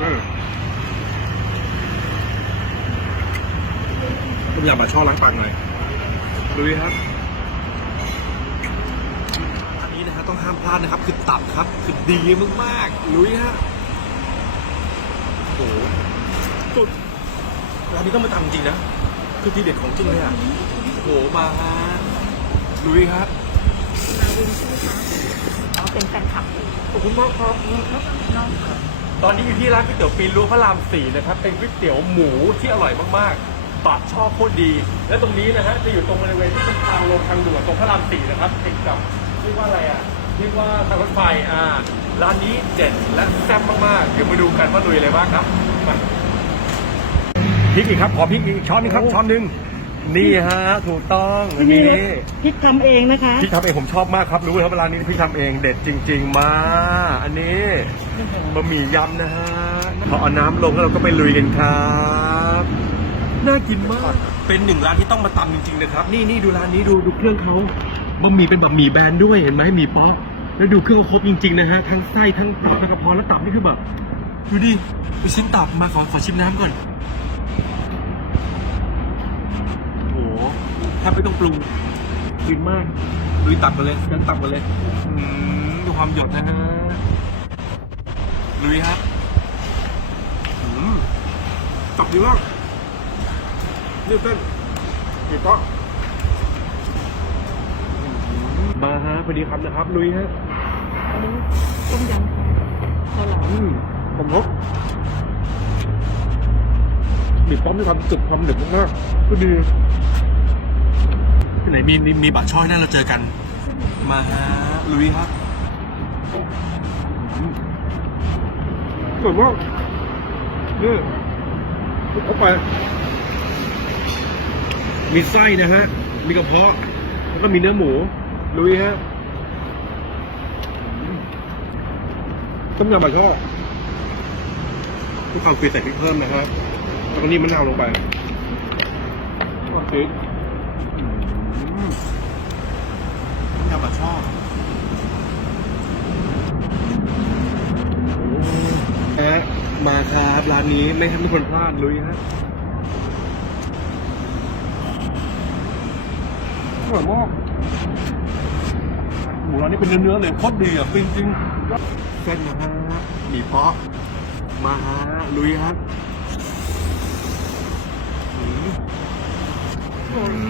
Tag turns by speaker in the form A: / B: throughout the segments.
A: อืมต้มยำปลาช่อล้างปากหน่อยดูดิครับ อันนี้นะฮะต้องห้ามพลาดนะครับ คือตับครับ คือดีมากๆลุยฮะโอ้โหสุดร้านนี้ต้องมาตามจริงนะ คือทีเด็ดของจริงเลยอะโอ้โหมาฮะลุยครับ
B: มาวินใช่ไหมคะอ๋อเป็นแฟนคลับ
A: ขอบคุณมากครับ
B: น้องค่ะ
A: ตอนนี้อยู่ที่ร้านก๋วยเตี๋ยวปีนรั้วพระรามสี่นะครับ เป็นก๋วยเตี๋ยวหมูที่อร่อยมากๆปากชอบโคตรดี และตรงนี้นะฮะจะอยู่ตรงบริเวณที่เป็นทางลงทางด่วนตรงพระรามสี่นะครับติดกับเรียกว่าอะไรอะเรียกว่าทางรถไฟอ่าร้านนี้เด็ดและแซ่บมากๆเดี๋ยวมาดูกันว่าลุยอะไรบ้างครับมาพริกอีกครับขอพริกอีกช้อนนึงครับช้อนนึง นี่ฮะถูกต้องอันนี้
B: พริกทำเองนะคะ
A: พริกทำเองผมชอบมากครับรู้เลยครับเวลานี้พริกทำเองเด็ดจริง ๆ มา อันนี้บะหมี่ยำนะฮะพอเอาน้ำลงแล้วเราก็ไปลุยกันครับน่ากินมากเป็นหนึ่งร้านที่ต้องมาตำจริงๆนะครับ นี่นี่ดูร้านนี้ดูดูเครื่องเขาบะหมี่เป็นบะหมี่แบนด้วยเห็นไหมหมี่เป๊อกแล้วดูเครื่องเขาครบจริงๆนะฮะทั้งไส้ทั้งตับและกระเพาะแล้วตับนี่คือแบบ ดูดิไปชิ้นตับมาขอขอชิมน้ำก่อนโอ้โห แทบไม่ต้องปรุงกินมากลุยตับกันเลยเดินตับกันเลยอืมดูความหยดนะฮะลุยครับอืมตับดีมากนี่เส้นอีกก็มาฮะพอดีคำนะครับ ลุยฮะ
B: อันนี้ต้มยำข้าวหลาม
A: อืมผมรสบีบป้อมมีความสุกความหนึบมากๆก็ดี ที่ไหนมีมีมีบะช่อยนั่นเราเจอกัน มาฮะลุยครับสวยมากนี่เข้าไป มีไส้นะฮะ มีกระเพาะ แล้วก็มีเนื้อหมู ลุยฮะต้มยำปลาช่อทุกคำคุยใส่พริกเพิ่มนะครับแล้วก็นี่มะนาวลงไปโอเคอืม ต้มยำปลาช่อฮะมาครับร้านนี้ไม่ให้ทุกคนพลาดลุยฮะอร่อยมากหมูร้านนี้เป็นเนื้อๆเลยโคตรดีอะจริงๆเส้นนะฮะหมี่เปาะมาฮะลุยครับอืมอืม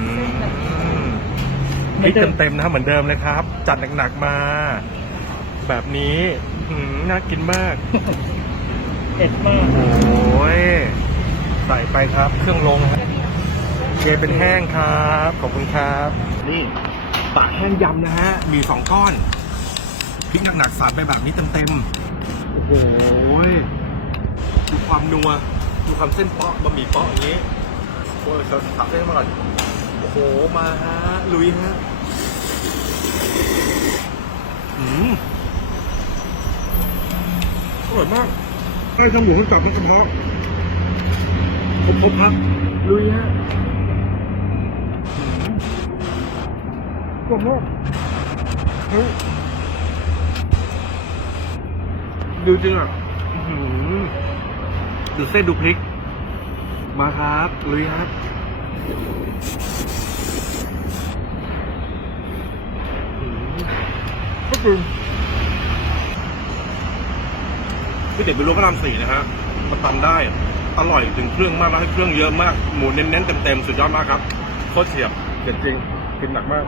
A: พริกเต็มๆนะเหมือนเดิมเลยครับ จัดหนักๆมา แบบนี้อื้อหือน่ากินมาก
B: เผ็ดมาก
A: โอ้ยใส่ไปครับ เครื่องลงครับเกเป็นแห้งครับ ขอบคุณครับ นี่ปลาแห้งยำนะฮะ มีสองก้อนพริกหนักๆสาดไปแบบนี้เต็มๆ โอ้โหดูความนัว ดูความเส้นเปาะบะหมี่เปาะอย่างนี้โอ้ยเราสับเส้นมาก่อน โอ้โห มาฮะ ลุยฮะอืมอร่อยมากไส้ทั้งหมูทั้งตับทั้งกระเพาะครบครบครับลุยฮะอืมอร่อยมากเฮ้ยดูจริงอะอื้อหือดูเส้นดูพริก มาครับลุยครับอืม ก็คือพี่เด็กเป็นรั้วพระรามสี่นะฮะมาตำได้ อร่อยถึงเครื่องมากแล้วให้เครื่องเยอะมาก หมูเน้นๆเต็มๆสุดยอดมากครับ โคตรเฉียบเด็ดจริง กินหนักมาก